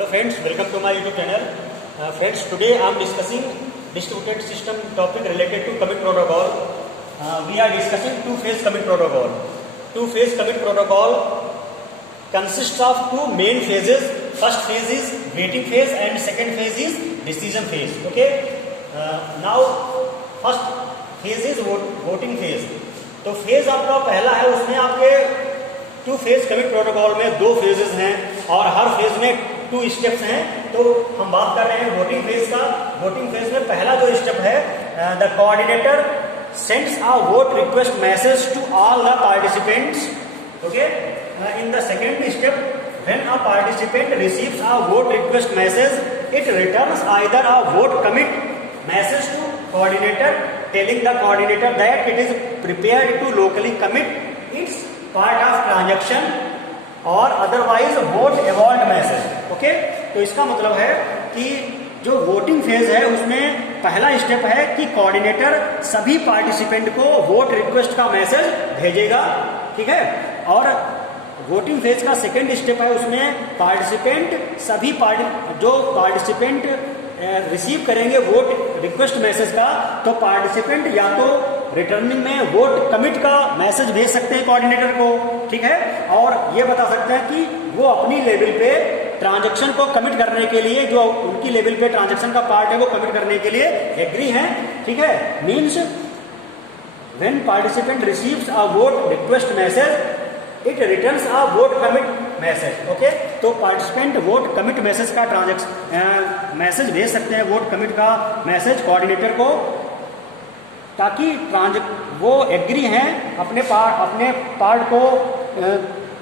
Hello friends, welcome to my YouTube channel. Friends, today I am discussing distributed system topic related to commit protocol. We are discussing two-phase commit protocol. Two-phase commit protocol consists of two main phases. First phase is waiting phase and second phase is decision phase. Okay. Now first phase is voting phase. तो phase आपका पहला है, उसमें आपके to phase commit protocol में दो phases हैं और हर फेज में टू स्टेप्स हैं. तो हम बात कर रहे हैं वोटिंग फेज का. वोटिंग फेज में पहला जो स्टेप है, the coordinator sends a vote request message to all the participants. Okay. In the second step, when a participant receives a vote request message, it returns either a vote commit message to coordinator telling the coordinator that it is prepared to locally commit its part of transaction or otherwise vote evolved message. Okay, तो इसका मतलब है कि जो voting phase है उसमें पहला step है कि कोऑर्डिनेटर सभी पार्टिसिपेंट को वोट रिक्वेस्ट का मैसेज भेजेगा. ठीक है. और वोटिंग फेज का सेकेंड स्टेप है, उसमें पार्टिसिपेंट सभी जो पार्टिसिपेंट रिसीव करेंगे वोट रिक्वेस्ट मैसेज का, तो पार्टिसिपेंट या तो रिटर्निंग में वोट कमिट का मैसेज भेज सकते हैं कोऑर्डिनेटर को. ठीक है. और ये बता सकते हैं कि वो अपनी लेवल पे ट्रांजैक्शन को कमिट करने के लिए, जो उनकी लेवल पे ट्रांजैक्शन का पार्ट है वो कमिट करने के लिए एग्री हैं. ठीक है. Means when participant receives a vote request message, it returns a vote commit message. Okay. तो पार्टिसिपेंट वोट कमिट मैसेज का मैसेज भेज सकते हैं, वोट कमिट का मैसेज कोऑर्डिनेटर को, ताकि वो एग्री हैं अपने पार्ट को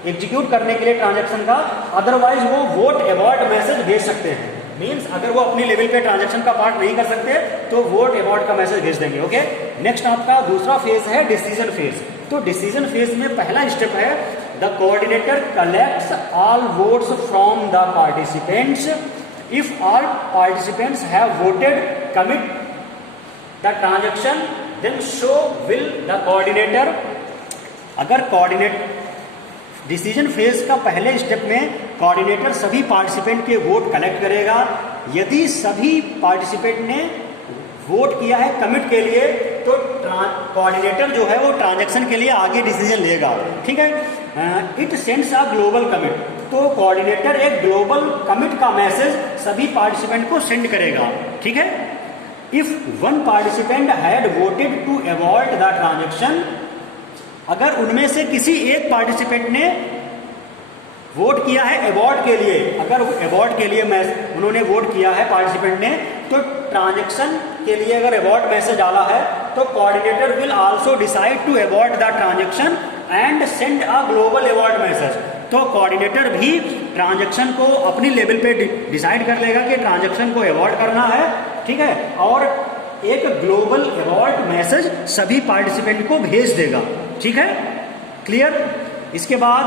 एग्जीक्यूट करने के लिए ट्रांजैक्शन का. अदरवाइज वो वोट अवॉर्ड मैसेज भेज सकते हैं. मीन्स अगर वो अपनी लेवल पे ट्रांजैक्शन का पार्ट नहीं कर सकते तो वोट अवॉर्ड का मैसेज भेज देंगे. ओके. नेक्स्ट आपका दूसरा फेज है डिसीजन फेज. तो डिसीजन फेज में पहला स्टेप है, the coordinator collects all votes from the participants. If all participants have voted commit the transaction, then so will the coordinator. अगर डिसीजन फेज का पहले स्टेप में कोऑर्डिनेटर सभी पार्टिसिपेंट के वोट कलेक्ट करेगा. यदि सभी पार्टिसिपेंट ने वोट किया है कमिट के लिए, तो कोऑर्डिनेटर जो है वो ट्रांजैक्शन के लिए आगे डिसीजन लेगा. ठीक है. It sends a global commit. तो कोऑर्डिनेटर एक ग्लोबल कमिट का मैसेज सभी पार्टिसिपेंट को सेंड करेगा. ठीक है. If one participant had voted to avoid the transaction, अगर उनमें से किसी एक पार्टिसिपेंट ने वोट किया है अवॉर्ड के लिए, अगर अवॉर्ड के लिए उन्होंने वोट किया है पार्टिसिपेंट ने, तो ट्रांजैक्शन के लिए अगर अवॉर्ड मैसेज डाला है, तो coordinator will also decide to award the transaction and send a global award message. तो कोऑर्डिनेटर भी ट्रांजैक्शन को अपनी लेवल पे डिसाइड कर लेगा कि ट्रांजैक्शन को अवॉर्ड करना है. ठीक है. और एक ग्लोबल अवॉर्ड मैसेज सभी पार्टिसिपेंट को भेज देगा. ठीक है. क्लियर. इसके बाद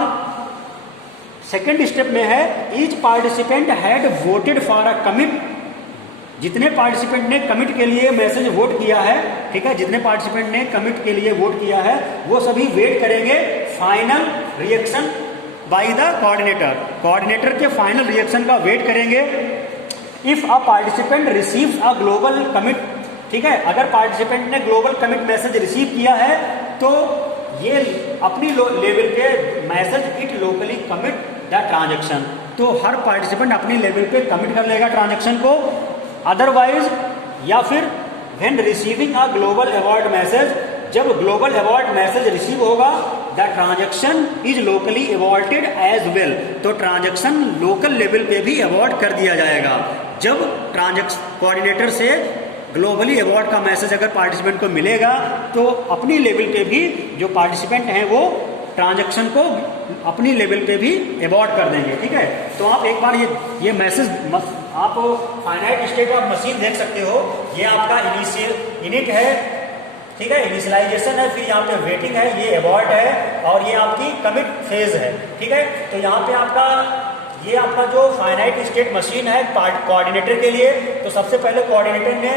सेकेंड स्टेप में है, each participant had voted for a commit. जितने पार्टिसिपेंट ने कमिट के लिए मैसेज वोट किया है, ठीक है, जितने पार्टिसिपेंट ने कमिट के लिए वोट किया है, वो सभी वेट करेंगे final reaction by the coordinator. Coordinator के फाइनल रिएक्शन का वेट करेंगे. If a participant receives a global commit, ठीक है, अगर पार्टिसिपेंट ने ग्लोबल कमिट मैसेज रिसीव किया है, तो ये अपनी लेवल पे message it locally commit the transaction. तो हर पार्टिसिपेंट अपनी लेवल पे कमिट कर लेगा ट्रांजैक्शन को. अदरवाइज, या फिर when receiving a global award message, जब ग्लोबल अवॉर्ड मैसेज रिसीव होगा, the transaction is locally awarded as well. तो ट्रांजैक्शन लोकल लेवल पे भी अवॉर्ड कर दिया जाएगा. जब कोऑर्डिनेटर से ग्लोबली अवॉर्ड का मैसेज अगर पार्टिसिपेंट को मिलेगा, तो अपनी लेवल पे भी जो पार्टिसिपेंट हैं वो ट्रांजैक्शन को अपनी लेवल पे भी अवॉर्ड कर देंगे. ठीक है. तो आप एक बार ये मैसेज आप फाइनाइट स्टेट ऑफ मशीन देख सकते हो. ये आपका इनिट है. ठीक है. इनिशियलाइजेशन है, फिर यहाँ पे वेटिंग है, ये अवॉर्ड है, और ये आपकी कमिट फेज है. ठीक है. तो यहाँ पे आपका जो फाइनाइट स्टेट मशीन है कोऑर्डिनेटर के लिए, तो सबसे पहले कोऑर्डिनेटर ने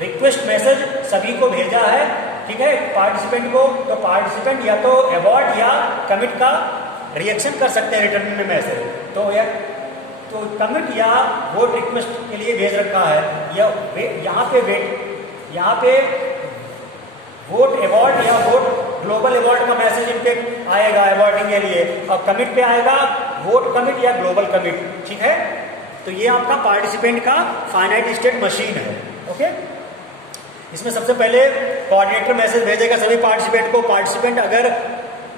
रिक्वेस्ट मैसेज सभी को भेजा है. ठीक है, पार्टिसिपेंट को. तो पार्टिसिपेंट या तो अवॉर्ड या कमिट का रिएक्शन कर सकते हैं रिटर्न में मैसेज. तो तो कमिट या वोट रिक्वेस्ट के लिए भेज रखा है, या यहाँ पे वोट अवॉर्ड या वोट ग्लोबल अवॉर्ड का मैसेज इनके आएगा अवॉर्डिंग के लिए, और कमिट पे आएगा वोट कमिट या ग्लोबल कमिट। ठीक है, तो ये आपका पार्टिसिपेंट का फाइनाइट स्टेट मशीन है। ओके, इसमें सबसे पहले कोऑर्डिनेटर मैसेज भेजेगा सभी पार्टिसिपेंट को। पार्टिसिपेंट अगर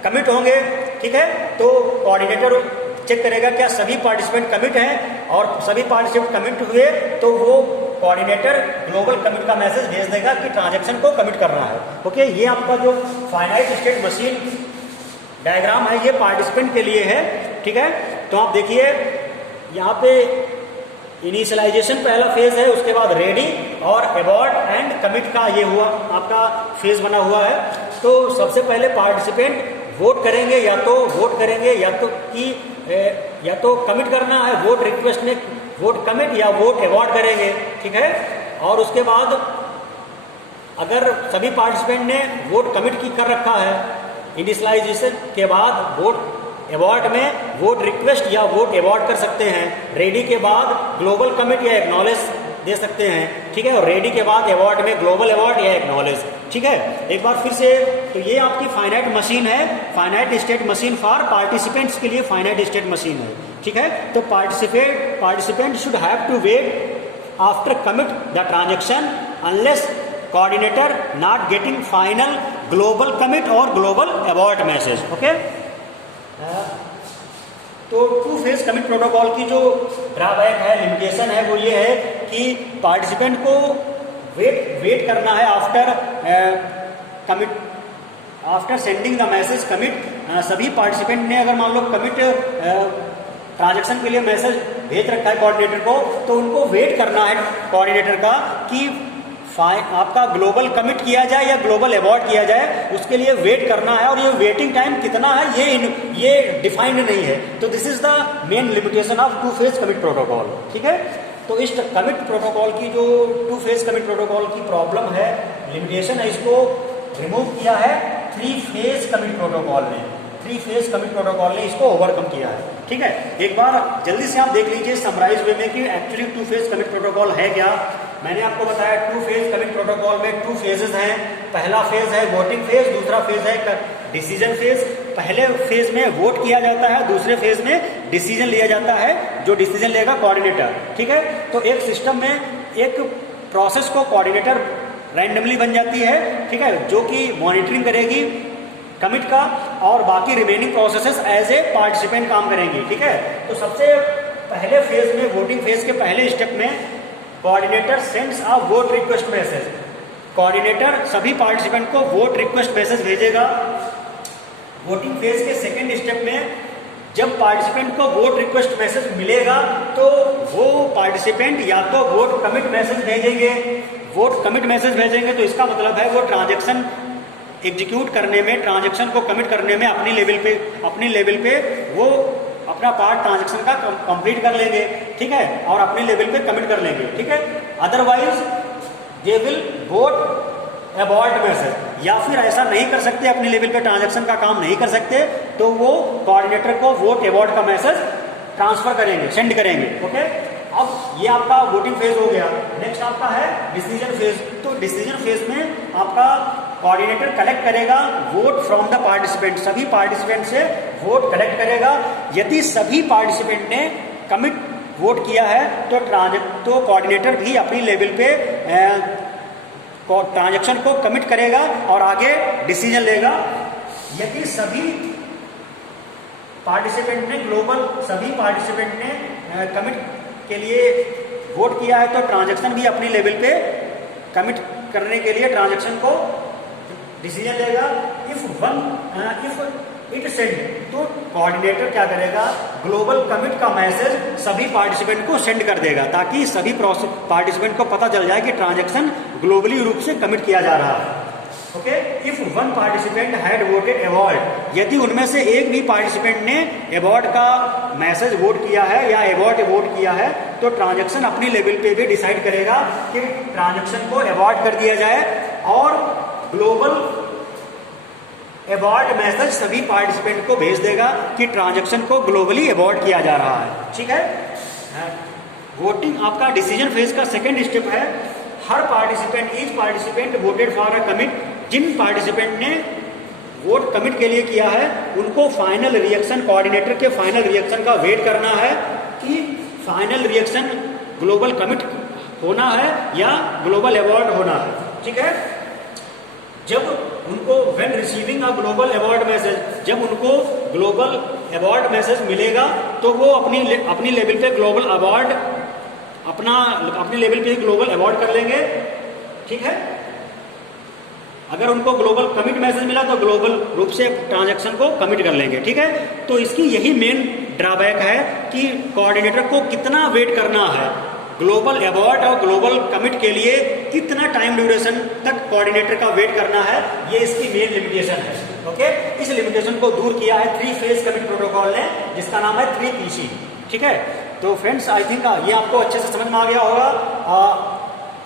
कमिट होंगे, ठीक है, तो कोऑर्डिनेटर चेक करेगा क्या सभी पार्टिसिपेंट कमिट हैं, और सभी पार्टिसिपेंट कमिट हुए तो वो कोऑर्डिनेटर ग्लोबल कमिट का मैसेज भेज देगा कि ट्रांजैक्शन को कमिट करना है। ओके, ये आपका जो फाइनाइट स्टेट मशीन डायग्राम है ये पार्टिसिपेंट के लिए है। ठीक है, तो आप देखिए यहाँ पे इनिशियलाइजेशन पहला फेज है, उसके बाद रेडी और अबॉर्ड एंड कमिट का ये हुआ आपका फेज बना हुआ है। तो सबसे पहले पार्टिसिपेंट वोट करेंगे, या तो वोट करेंगे या तो कमिट करना है वोट रिक्वेस्ट में वोट कमिट, या वोट अवॉर्ड करेंगे। ठीक है, और उसके बाद अगर सभी पार्टिसिपेंट ने वोट कमिट की कर रखा है, इनिशियलाइजेशन के बाद वोट अवॉर्ड में वोट रिक्वेस्ट या वोट अवॉर्ड कर सकते हैं। रेडी के बाद ग्लोबल कमिट या एक्नॉलेज दे सकते हैं। ठीक है, और रेडी के बाद अवॉर्ड में ग्लोबल अवॉर्ड या एक्नॉलेज। ठीक है, एक बार फिर से, तो ये आपकी फाइनाइट मशीन है, finite state machine for participants के लिए फाइनाइट स्टेट मशीन है। ठीक है, तो participant should have to wait after commit the transaction unless coordinator not getting final global commit और ग्लोबल अवॉर्ड मैसेज। ओके, तो टू फेज कमिट प्रोटोकॉल की जो ड्रॉबैक है, लिमिटेशन है, वो ये है कि पार्टिसिपेंट को वेट करना है after sending the message commit. सभी पार्टिसिपेंट ने अगर मान लो कमिट ट्रांजैक्शन के लिए मैसेज भेज रखा है कोऑर्डिनेटर को, तो उनको वेट करना है कोऑर्डिनेटर का कि आपका ग्लोबल कमिट किया जाए या ग्लोबल अवॉर्ड किया जाए, उसके लिए वेट करना है। और ये वेटिंग टाइम कितना है ये डिफाइंड नहीं है। तो this is the main limitation of to phase commit protocol. ठीक है, तो इस कमिट प्रोटोकॉल की जो टू फेज कमिट प्रोटोकॉल की प्रॉब्लम है, लिमिटेशन है, इसको रिमूव किया है थ्री फेज कमिट प्रोटोकॉल ने। थ्री फेज कमिट प्रोटोकॉल ने इसको ओवरकम किया है। ठीक है, एक बार जल्दी से आप देख लीजिए समराइज वे में कि actually to phase commit protocol है क्या। मैंने आपको बताया टू फेज कमिट प्रोटोकॉल में टू फेजेस हैं। पहला फेज है वोटिंग फेज, दूसरा फेज है डिसीजन फेज। पहले फेज में वोट किया जाता है, दूसरे फेज में डिसीजन लिया जाता है, जो डिसीजन लेगा कोऑर्डिनेटर। ठीक है, तो एक सिस्टम में एक प्रोसेस को कोऑर्डिनेटर रैंडमली बन जाती है। ठीक है, जो कि मॉनिटरिंग करेगी कमिट का, और बाकी remaining processes as a participant काम करेंगी। ठीक है, तो सबसे पहले फेज में, वोटिंग फेज के पहले स्टेप में coordinator sends a vote request message. Coordinator सभी पार्टिसिपेंट को वोट रिक्वेस्ट मैसेज भेजेगा। वोटिंग फेज के सेकेंड स्टेप में जब पार्टिसिपेंट को वोट रिक्वेस्ट मैसेज मिलेगा तो वो पार्टिसिपेंट या तो वोट कमिट मैसेज भेजेंगे। वोट कमिट मैसेज भेजेंगे तो इसका मतलब है वो ट्रांजैक्शन एग्जीक्यूट करने में, ट्रांजैक्शन को कमिट करने में अपनी लेवल पे वो अपना पार्ट ट्रांजैक्शन का कंप्लीट कर लेंगे। ठीक है, और अपने लेवल पे कमिट कर लेंगे। ठीक है, otherwise they will vote abort message, या फिर ऐसा नहीं कर सकते, अपने लेवल पे ट्रांजैक्शन का काम नहीं कर सकते, तो वो कोऑर्डिनेटर को वोट अबॉर्ड का मैसेज ट्रांसफर करेंगे, सेंड करेंगे। ओके, अब ये आपका वोटिंग फेज हो गया। नेक्स्ट आपका है डिसीजन फेज। तो डिसीजन फेज में आपका कोऑर्डिनेटर कलेक्ट करेगा वोट फ्रॉम द पार्टिसिपेंट। सभी पार्टिसिपेंट से वोट कलेक्ट करेगा। यदि सभी पार्टिसिपेंट ने कमिट वोट किया है तो कोऑर्डिनेटर भी अपनी लेवल पे ट्रांजैक्शन को कमिट करेगा और आगे डिसीजन लेगा। यदि सभी पार्टिसिपेंट ने कमिट के लिए वोट किया है तो ट्रांजैक्शन भी अपनी लेवल पे कमिट करने के लिए ट्रांजैक्शन को डिसीजन लेगा। इफ इट सेंड, तो कोऑर्डिनेटर क्या करेगा, ग्लोबल कमिट का मैसेज सभी पार्टिसिपेंट को सेंड कर देगा, ताकि सभी पार्टिसिपेंट को पता चल जाए कि ट्रांजैक्शन ग्लोबली रूप से कमिट किया जा रहा है। Okay, if one participant had voted award, यदि उनमें से एक भी पार्टिसिपेंट ने अवॉर्ड का मैसेज वोट किया है या अवॉर्ड वोट किया है, तो ट्रांजैक्शन अपनी लेवल पे भी डिसाइड करेगा कि ट्रांजैक्शन को अवॉर्ड कर दिया जाए, और ग्लोबल अवॉर्ड मैसेज सभी पार्टिसिपेंट को भेज देगा कि ट्रांजैक्शन को ग्लोबली अवॉर्ड किया जा रहा है। ठीक है, वोटिंग आपका डिसीजन फेज का सेकेंड स्टेप है। हर participant, each participant voted for a commit. जिन पार्टिसिपेंट ने वोट कमिट के लिए किया है उनको फाइनल रिएक्शन, कोऑर्डिनेटर के फाइनल रिएक्शन का वेट करना है कि फाइनल रिएक्शन ग्लोबल कमिट होना है या ग्लोबल अवार्ड होना है। ठीक है, जब उनको when receiving a global award message, जब उनको ग्लोबल अवार्ड मैसेज मिलेगा तो वो अपनी लेवल पे ग्लोबल अवार्ड अपने लेवल पे ग्लोबल अवार्ड कर लेंगे। ठीक है, अगर उनको ग्लोबल कमिट मैसेज मिला तो ग्लोबल रूप से ट्रांजैक्शन को कमिट कर लेंगे। ठीक है, तो इसकी यही मेन ड्रॉबैक है कि कोऑर्डिनेटर को कितना वेट करना है ग्लोबल अवार्ड और ग्लोबल कमिट के लिए, कितना टाइम ड्यूरेशन तक कोऑर्डिनेटर का वेट करना है, ये इसकी मेन लिमिटेशन है। ओके, इस लिमिटेशन को दूर किया है 3 फेज कमिट प्रोटोकॉल ने, जिसका नाम है 3PC। ठीक है, तो फ्रेंड्स आई थिंक ये आपको अच्छे से समझ में आ गया होगा।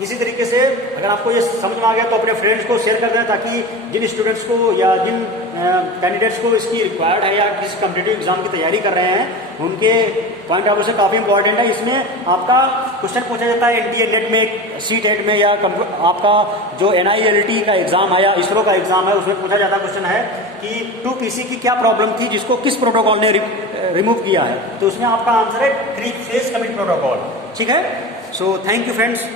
इसी तरीके से अगर आपको ये समझ में आ गया तो अपने फ्रेंड्स को शेयर कर दें, ताकि जिन स्टूडेंट्स को या जिन कैंडिडेट्स को इसकी रिक्वायर्ड है या किसी कॉम्पिटिटिव एग्जाम की तैयारी कर रहे हैं उनके पॉइंट ऑफ व्यू से काफ़ी इंपॉर्टेंट है। इसमें आपका क्वेश्चन पूछा जाता है NTA नेट में, CTET में, या आपका जो NILT का एग्जाम है या इसरो का एग्जाम है उसमें पूछा जाता क्वेश्चन है कि 2PC की क्या प्रॉब्लम थी जिसको किस प्रोटोकॉल ने रिमूव किया है, तो उसमें आपका आंसर है 3 फेज कमिट प्रोटोकॉल। ठीक है, सो थैंक यू फ्रेंड्स।